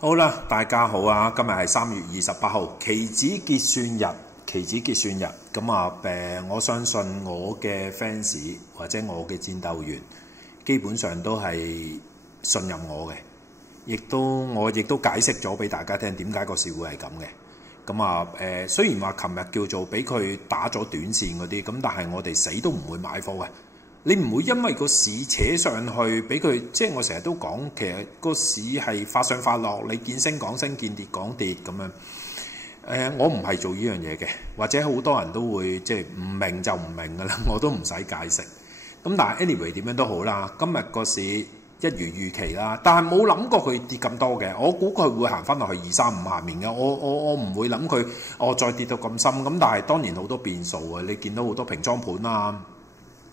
好啦，大家好啊！今日係3月28號，期指結算日。咁我相信我嘅 fans 或者我嘅戰鬥員，基本上都係信任我嘅，我亦都解釋咗俾大家聽點解個市會係咁嘅。雖然話琴日叫做俾佢打咗短線嗰啲，咁但係我哋死都唔會買貨嘅。你唔會因為個市扯上去，俾佢即係我成日都講，其實個市係發上發落，你見升講升，見跌講跌咁樣。我唔係做呢樣嘢嘅，或者好多人都會即係唔明就唔明㗎啦，我都唔使解釋。咁但係 anyway 點樣都好啦，今日個市一如預期啦，但係冇諗過佢跌咁多嘅，我估佢會行翻落去235下面嘅，我唔會諗佢再跌到咁深。咁但係當然好多變數啊，你見到好多平倉盤啊。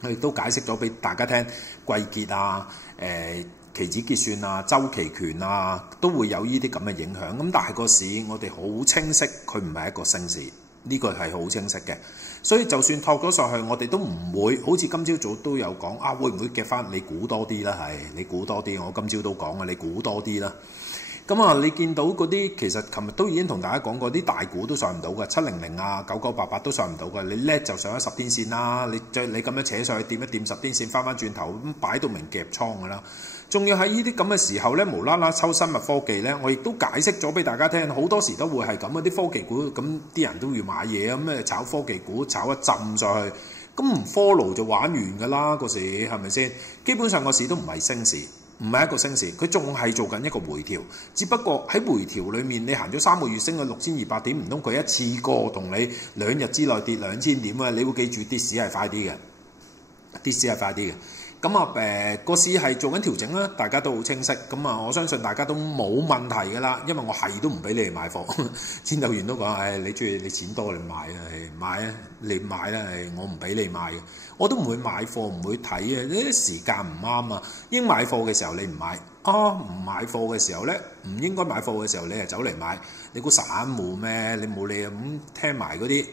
佢亦都解釋咗俾大家聽，季結啊、期指結算啊、週期權啊，都會有呢啲咁嘅影響。咁但係個市我哋好清晰，佢唔係一個升市，呢個係好清晰嘅。所以就算托咗上去，我哋都唔會好似今朝早都有講啊，會唔會夾翻？你估多啲啦，你估多啲。我今朝都講啊，你估多啲啦。你見到嗰啲其實琴日都已經同大家講過，啲大股都上唔到嘅，700啊、9988都上唔到嘅。你叻就上咗10天線啦，你咁樣扯上去掂一掂10天線，翻轉頭咁擺到明夾倉㗎啦。仲要喺呢啲咁嘅時候咧，無啦啦抽生物科技咧，我亦都解釋咗俾大家聽，好多時都會係咁啊！啲科技股咁啲人都要買嘢，咁炒科技股炒一浸上去，咁唔 follow 就玩完㗎啦，個市係咪先？基本上個市都唔係升市。唔係一個升市，佢仲係做緊一個回調，只不過喺回調裏面，你行咗3個月升咗6200點，唔通佢一次過同你2日之內跌2000點啊？你會記住跌市係快啲嘅，個市係做緊調整啦，大家都好清晰。我相信大家都冇問題㗎啦，因為我係都唔俾你哋買貨。戰鬥員都講，你中意你錢多你買啊，買啊，你買啦，我唔俾你買嘅，我都唔會買貨，唔會睇啊，呢啲時間唔啱啊。應買貨嘅時候你唔買唔買貨嘅時候咧，唔應該買貨嘅時候你係走嚟買，你估散戶咩？你冇理咁聽埋嗰啲，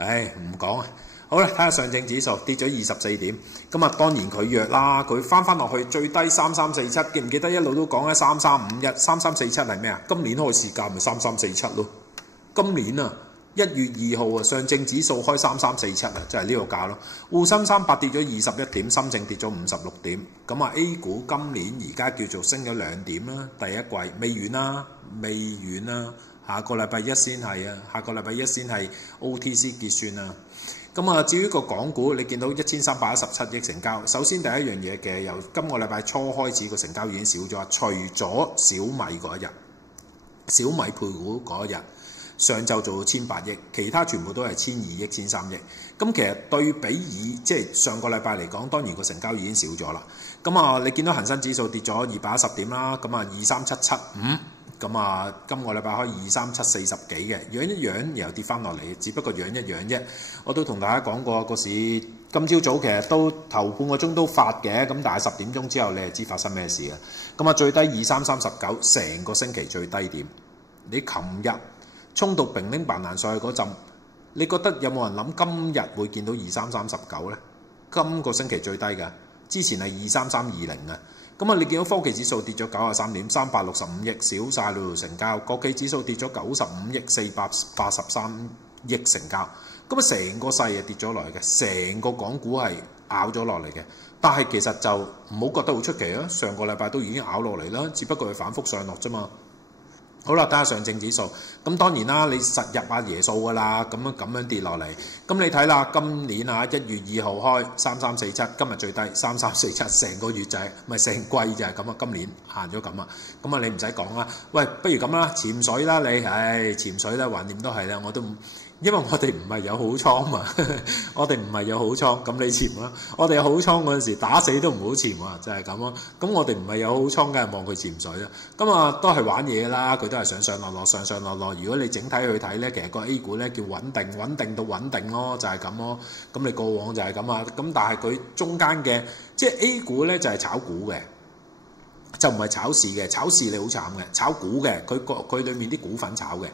唔講啊。好啦，睇下上證指數跌咗24點，當然佢弱啦，佢翻落去最低3347，記唔記得一路都講咧3351、3347係咩啊？今年開市價咪3347咯。今年啊1月2號啊，上證指數開3347啊，就係呢個價咯。滬深300跌咗21點，深證跌咗56點。A 股今年而家叫做升咗2點啦，第一季未完啦，下個禮拜一先係 OTC 結算啊。至於個港股，你見到1317億成交。首先第一樣嘢嘅，由今個禮拜初開始個成交已經少咗，除咗小米嗰一日，小米配股嗰一日上晝做到1800億，其他全部都係1200億、1300億。其實對比即係上個禮拜嚟講，當然個成交已經少咗啦。你見到恒生指數跌咗210點啦，23775。今個禮拜開23740幾嘅，養一養又跌翻落嚟，只不過養一養啫。我都同大家講過，個市今朝早其實都頭半個鐘都發嘅，但係10點鐘之後你係知發生咩事嘅。最低2339，成個星期最低點。你琴日衝到平拎扮爛上去嗰陣，你覺得有冇人諗今日會見到2339呢？今個星期最低㗎，之前係23320啊。你見到科技指數跌咗93點，365億，少晒咯成交。國企指數跌咗95億，483億成交。成個勢跌咗落嚟嘅，成個港股係咬咗落嚟嘅。但係其實就唔好覺得好出奇啊！上個禮拜都已經咬落嚟啦，只不過係反覆上落啫嘛。好啦，睇下上證指數。當然啦，你實入下耶數㗎啦，咁樣跌落嚟。你睇啦，今年1月2號開3347，今日最低3347，成個月就係咪成季就係咁啊？今年行咗咁啊，你唔使講啦。喂，不如咁啦，潛水啦你，潛水啦，橫掂都係啦，我都唔。因為我哋唔係有好倉嘛，我哋唔係有好倉，咁你潛啦。我哋有好倉嗰陣時，打死都唔好潛啊，就係咁咯。咁我哋唔係有好倉，梗係望佢潛水啦。都係玩嘢啦，佢都係上上落落，上上落落。如果你整體去睇咧，其實個 A 股咧叫穩定，穩定到穩定咯，就係咁咯。你過往就係咁啊。但係佢中間嘅，即係 A 股咧就係炒股嘅，就唔係炒市嘅。炒市你好慘嘅，炒股嘅，佢裡面啲股份炒嘅。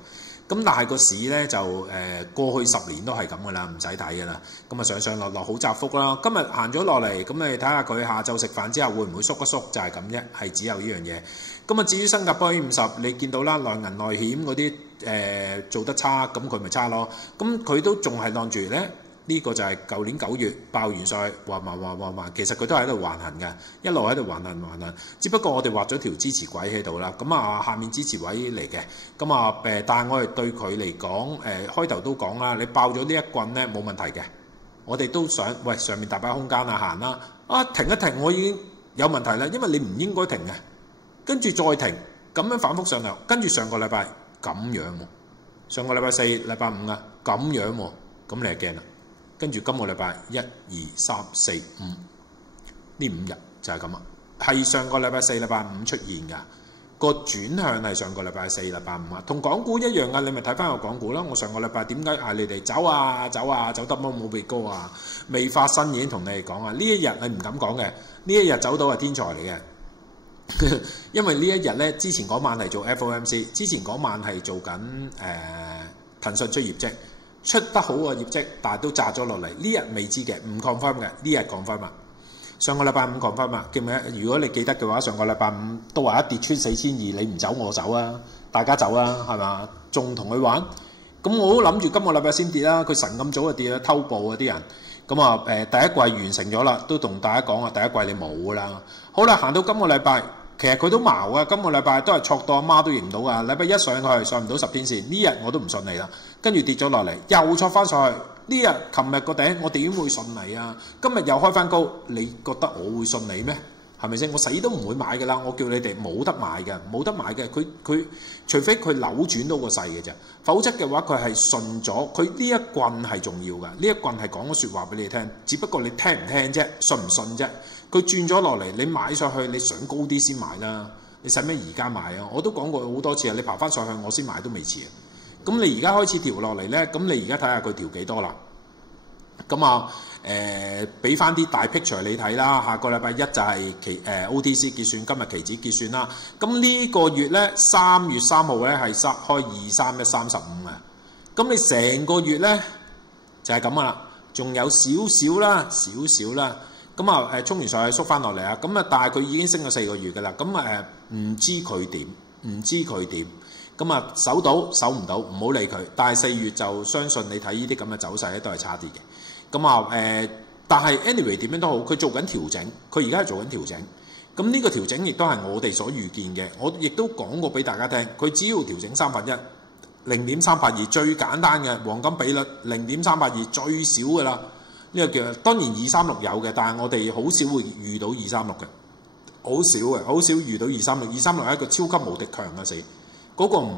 咁但係個市咧就過去10年都係咁噶啦，唔使睇噶啦。咁啊上上落落好窄幅啦。今日行咗落嚟，咁你睇下佢下晝食飯之後會唔會縮一縮，就係咁啫，係只有呢樣嘢。咁啊至於新加坡50，你見到啦內銀內險嗰啲做得差，咁佢咪差咯。咁佢都仲係晾住咧。呢個就係舊年9月爆完曬，橫，其實佢都係喺度橫行嘅，一路喺度橫行。只不過我哋畫咗條支持軌喺度啦，咁啊下面支持位嚟嘅，咁啊但係我哋對佢嚟講，開頭都講啦，你爆咗呢一棍咧冇問題嘅，我哋都想喂上面大把空間啊行啦，停一停我已經有問題啦，因為你唔應該停嘅，跟住再停，咁樣反覆上嚟，跟住上個禮拜咁樣喎，上個禮拜4、禮拜5啊咁樣喎，咁你係驚啦。跟住今個禮拜1、2、3、4、5呢5日就係咁啊，係上個禮拜4、禮拜5出現㗎，個轉向係上個禮拜4、禮拜5啊，同港股一樣啊，你咪睇翻個港股啦。我上個禮拜點解嗌你哋走啊走啊走得冇被高啊？未發生已經同你哋講啊，呢一日你唔敢講嘅，呢一日走到係天才嚟嘅，因為呢一日咧之前嗰晚係做 FOMC， 之前嗰晚係做緊騰訊出業績。出得好嘅業績，但係都炸咗落嚟。呢日未知嘅，唔 confirm 嘅。呢日 confirm 啊。上個禮拜5 confirm 啊。記唔記得？如果你記得嘅話，上個禮拜5都話一跌穿4200，你唔走我走啊，大家走啊，係嘛？仲同佢玩？咁我都諗住今個禮拜先跌啦。佢神咁早就跌啦，偷步啊啲人。咁啊第一季完成咗啦，都同大家講啊，第一季你冇啦。好啦，行到今個禮拜。其實佢都矛啊，今個禮拜都係挫到阿媽都認唔到啊！禮拜1上去上唔到10天線，呢日我都唔信你啦。跟住跌咗落嚟，又挫翻上去。呢日琴日個頂，我點會信你啊？今日又開翻高，你覺得我會信你咩？係咪先？我死都唔會買㗎啦！我叫你哋冇得買嘅，冇得買嘅。佢除非佢扭轉到個勢嘅啫，否則嘅話佢係信咗。佢呢一棍係重要㗎，呢一棍係講咗説話俾你聽，只不過你聽唔聽啫，信唔信啫？佢轉咗落嚟，你買上去，你想高啲先買啦。你使咩而家買啊？我都講過好多次啊，你爬翻上去我先買都未遲啊。咁你而家開始調落嚟咧，咁你而家睇下佢調幾多啦？咁啊俾翻啲大 picture 你睇啦。下個禮拜1就係OTC 結算，今日期指結算啦。咁呢個月咧3月3號咧係開23135啊。咁你成個月咧就係咁啊啦，仲有少少啦。咁啊衝完上去縮翻落嚟啊！咁啊但係佢已經升咗4個月㗎啦。咁唔知佢點，咁啊守到守唔到唔好理佢。但係4月就相信你睇呢啲咁嘅走勢咧都係差啲嘅。咁啊但係 anyway 點樣都好，佢做緊調整，佢而家係做緊調整。咁呢個調整亦都係我哋所預見嘅。我亦都講過俾大家聽，佢只要調整1/3 0.382最簡單嘅黃金比率0.382最少㗎啦。呢個叫當然236有嘅，但係我哋好少會遇到236嘅，好少遇到236。236係一個超級無敵強嘅死，嗰個唔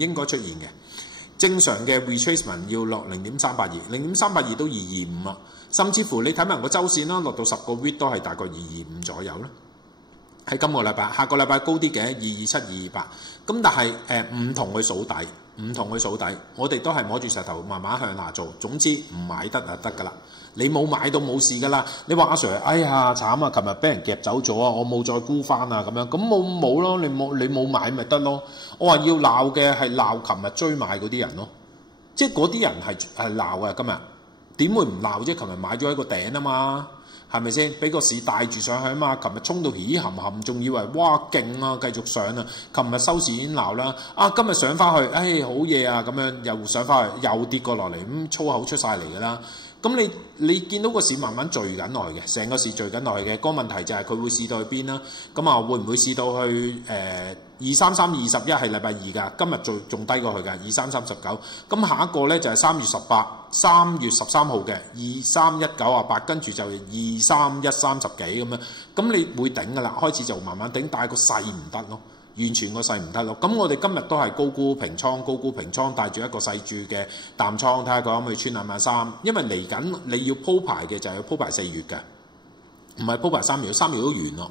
應該出現嘅。正常嘅 retracement 要落0.382都225啦，甚至乎你睇埋個週線啦，落到10個 week 都係大概225左右啦。喺今個禮拜，下個禮拜高啲嘅227、228，咁但係唔同佢數底，我哋都係摸住石頭慢慢向下做。總之唔買得就得㗎啦，你冇買到冇事㗎啦。你話阿 Sir， 哎呀慘啊，琴日俾人夾走咗啊，我冇再沽翻啊咁樣，咁冇咯，你冇買咪得咯。我話要鬧嘅係鬧琴日追買嗰啲人咯，即係嗰啲人係鬧啊。今日點會唔鬧啫？琴日買咗一個頂啊嘛。係咪先？俾個市帶住上去啊嘛！琴日衝到起冚，仲以為哇勁啊，繼續上啊！琴日收市已經鬧啦，今日上翻去，好嘢啊！咁樣又上翻去，又跌過落嚟，粗口出晒嚟㗎啦！咁你見到個市慢慢聚緊落去嘅，成個市聚緊落去嘅，個問題就係佢會試到去邊啦？咁啊，會唔會試到去23321係禮拜2㗎？今日仲低過去㗎，2339。咁下一個咧就係3月13號嘅23198，跟住就23130幾咁樣。咁你會頂㗎啦，開始就慢慢頂，但係個勢唔得咯。完全個勢唔得咯，咁我哋今日都係高沽平倉，帶住一個細注嘅淡倉，睇下佢可唔可以穿23000，因為嚟緊你要鋪排嘅就係要鋪排4月嘅，唔係鋪排3月，3月都完咯。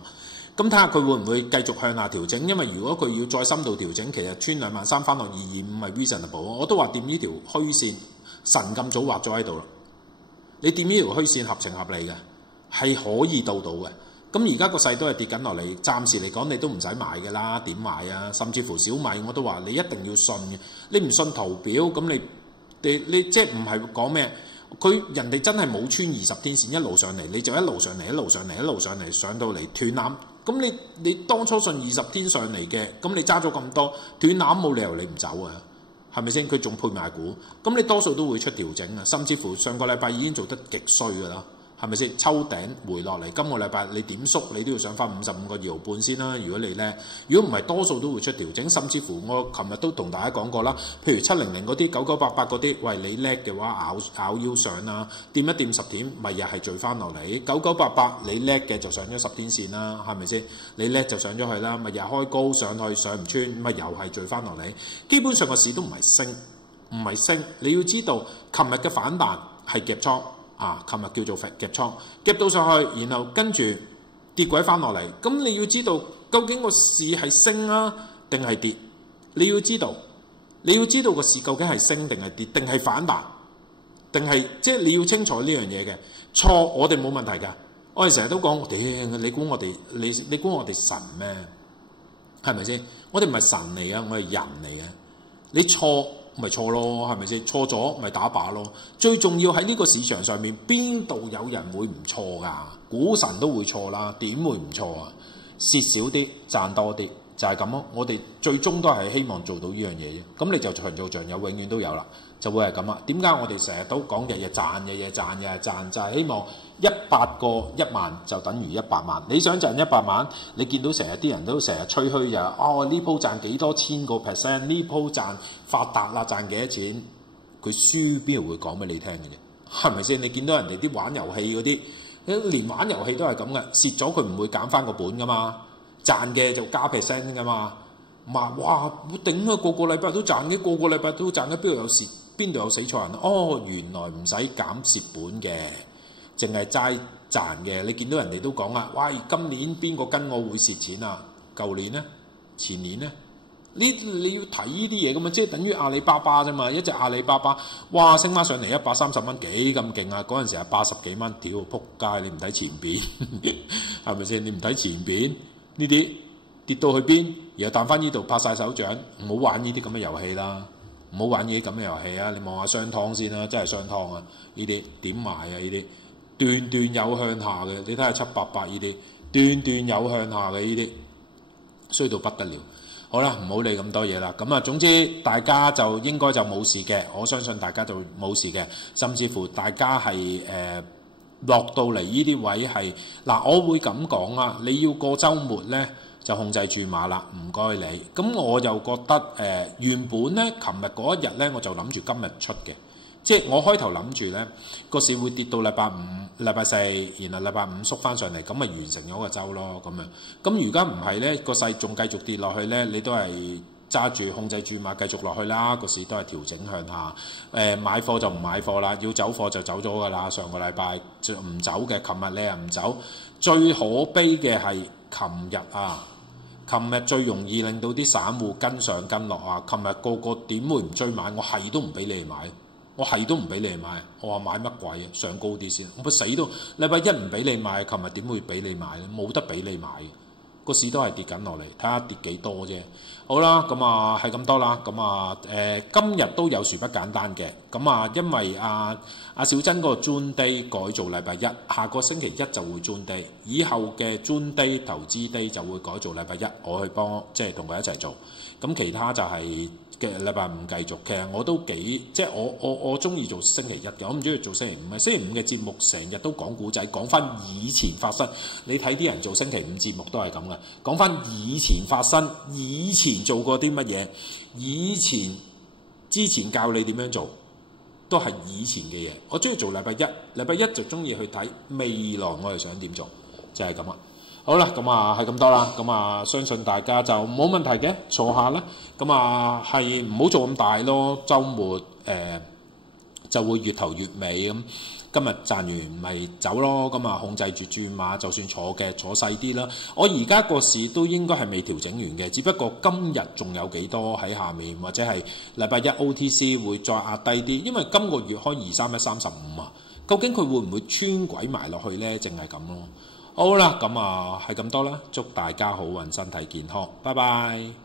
咁睇下佢會唔會繼續向下調整，因為如果佢要再深度調整，其實穿23000翻落225係 reasonable。我都話掂呢條虛線，神咁早畫咗喺度啦，你掂呢條虛線合情合理嘅，係可以到嘅。咁而家個勢都係跌緊落嚟，暫時嚟講你都唔使買嘅啦，點買啊？甚至乎小米我都話你一定要信嘅，你唔信圖表咁你即係唔係講咩？人哋真係冇穿20天線一路上嚟，你就一路上嚟，一路上嚟，一路上嚟，上到嚟斷纜。咁你當初信20天上嚟嘅，咁你揸咗咁多斷纜，冇理由你唔走啊？係咪先？佢仲配埋股，咁你多數都會出調整啊。甚至乎上個禮拜已經做得極衰㗎啦。係咪先？抽頂回落嚟，今個禮拜你點縮你都要上翻55.2毫半先啦。如果你叻，如果唔係多數都會出調整，甚至乎我琴日都同大家講過啦。譬如700嗰啲9988嗰啲，喂你叻嘅話咬腰上啦，掂一掂10天，咪又係聚翻落嚟。9988你叻嘅就上咗10天線啦，係咪先？你叻就上咗去啦，咪又開高上去上唔穿，咪又係聚翻落嚟。基本上個市都唔係升，唔係升。你要知道，琴日嘅反彈係夾倉。琴日叫做夾倉，夾到上去，然後跟住跌鬼翻落嚟。咁你要知道，究竟個市係升啊定係跌？你要知道個市究竟係升定係跌，定係反彈，定係即係你要清楚呢樣嘢嘅。錯，我哋冇問題㗎。我哋成日都講，你估我哋神咩？係咪先？我哋唔係神嚟啊，我係人嚟嘅。你錯咪錯咯，係咪先？錯咗咪打靶咯。最重要喺呢個市場上面，邊度有人會唔錯㗎？股神都會錯啦，點會唔錯啊？蝕少啲，賺多啲，就係咁咯。我哋最終都係希望做到呢樣嘢啫。咁你就長做長有，永遠都有啦，就會係咁啦。點解我哋成日都講日日賺，日日賺，就係希望100個1萬就等於100萬。你想賺100萬，你見到成日啲人都成日吹噓就呢鋪賺幾多千個 percent， 呢鋪賺發達啦，賺幾多錢？佢輸邊度會講俾你聽嘅啫？係咪先？你見到人哋啲玩遊戲嗰啲，連玩遊戲都係咁嘅，蝕咗佢唔會減翻個本噶嘛，賺嘅就加 percent 噶嘛。哇！我頂啊，個禮拜都賺嘅，個禮拜都賺嘅，邊度有蝕？邊度有死錯人？原來唔使減蝕本嘅，淨係齋賺嘅。你見到人哋都講啊，哇！今年邊個跟我會蝕錢啊？舊年呢？前年呢？你要睇呢啲嘢噶嘛，即係等於阿里巴巴啫嘛。一隻阿里巴巴，哇，升翻上嚟130蚊，幾咁勁啊！嗰陣時係80幾蚊，屌仆街！你唔睇前邊，係咪先？你唔睇前邊呢啲跌到去邊，然後彈翻呢度拍晒手掌，唔好玩呢啲咁嘅遊戲啦，唔好玩呢啲咁嘅遊戲啊！你望下商湯先啦，真係商湯啊！呢啲點賣啊？呢啲段段有向下嘅，你睇下788呢啲段段有向下嘅呢啲，衰到不得了。好啦，唔好理咁多嘢啦。咁總之大家就應該就冇事嘅，我相信大家就冇事嘅，甚至乎大家係落到嚟呢啲位係嗱，我會咁講啊，你要過週末呢，就控制住碼啦，唔該你。咁我又覺得原本呢，琴日嗰一日呢，我就諗住今日出嘅。即係我開頭諗住呢個市會跌到禮拜五、禮拜四，然後禮拜五縮翻上嚟，咁咪完成咗個週咯咁樣。咁而家唔係呢個勢仲繼續跌落去呢，你都係揸住控制住碼繼續落去啦。個市都係調整向下。買貨就唔買貨啦，要走貨就走咗㗎啦。上個禮拜就唔走嘅，琴日你又唔走。最可悲嘅係琴日啊！琴日最容易令到啲散戶跟上跟落啊！琴日個個點會唔追買？我係都唔俾你買。我係都唔俾你買，我話買乜鬼啊？上高啲先，我咪死都禮拜一唔俾你買，琴日點會俾你買咧？冇得俾你買，個市都係跌緊落嚟，睇下跌幾多啫。好啦，咁係咁多啦。咁今日都有殊不簡單嘅。咁因為阿小珍嗰個專 day 改做禮拜一，下個星期一就會專 day，以後嘅專 day 投資 day 就會改做禮拜一，我去幫即係同佢一齊做。咁其他就係嘅禮拜五繼續。其實我都幾即係我中意做星期一嘅，我唔中意做星期五嘅。星期五嘅節目成日都講古仔，講翻以前發生。你睇啲人做星期五節目都係咁嘅，講翻以前發生，以前做過啲乜嘢，之前教你點樣做，都係以前嘅嘢。我中意做禮拜一就中意去睇未來我哋想點做，就係咁啦。好啦，咁係咁多啦，咁相信大家就冇問題嘅，坐下啦。咁係唔好做咁大咯，週末就會越頭越尾咁。今日賺完咪走咯，咁控制住注碼，就算坐嘅坐細啲啦。我而家個市都應該係未調整完嘅，只不過今日仲有幾多喺下面，或者係禮拜一 OTC 會再壓低啲，因為今個月開23135啊，究竟佢會唔會穿鬼埋落去呢？淨係咁咯。好啦，咁係咁多啦，祝大家好運，身體健康，拜拜。